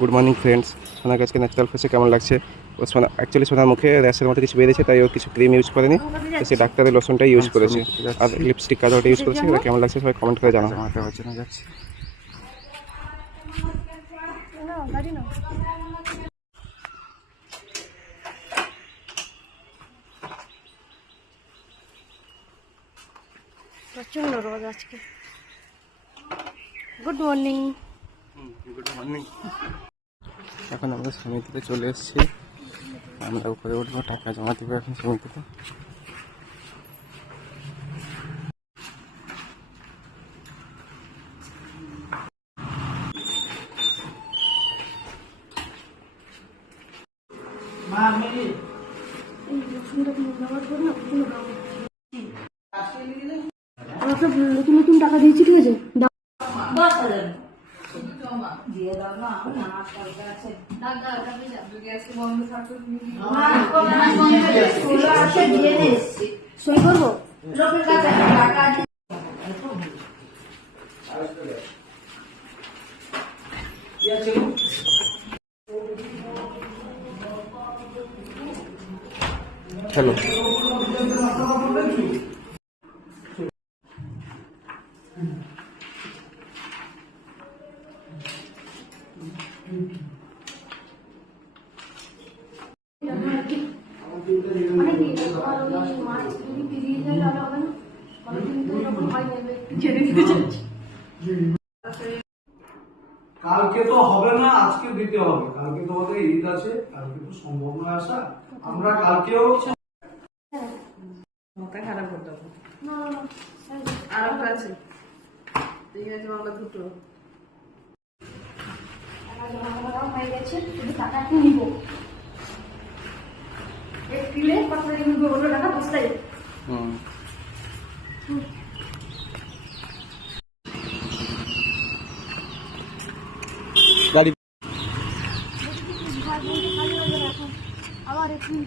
Good morning friends. সোনাকে আজকে natural ফেসে কেমন লাগছে? ও সোনা অ্যাকচুয়ালি সোনার মুখে র্যাশের মতো কিছু বেরিয়েছে, তাই ও কিছু ক্রিম ইউজ করেনি, তো সে ডাক্তারের লোশনটাই ইউজ করেছে আর লিপস্টিক কাজলটা ইউজ করেছে। এটা কেমন লাগছে সবাই কমেন্ট করে জানাও। আমাকে হচ্ছে না যাচ্ছে। প্রচন্ড রোদ আজকে। Good morning. Good morning. এখন আমরা সমিতিতে চলে এসেছি, আমরা উপরে উঠবো, টাকা জমা দেবো এখন সমিতিতে। নতুন নতুন টাকা দিয়েছি, ঠিক আছে? সই করবো। চলো কালকে তো হবে না, আজকে দিতে হবে। কালকে তোমাদের ঈদ আছে, কালকে তো সম্ভব নয় আসা। আমরা কালকেও মাথা খারাপ করতে হবে। আর একটা আছে, ঠিক আছে, বাংলা দুটো হয়ে গেছে, শুধু টাকা একটু নিবো। এপ্রিলে কত তারিখে নিবো বলো? টাকা 5 তারিখ। গাড়ি আবার এপ্রিল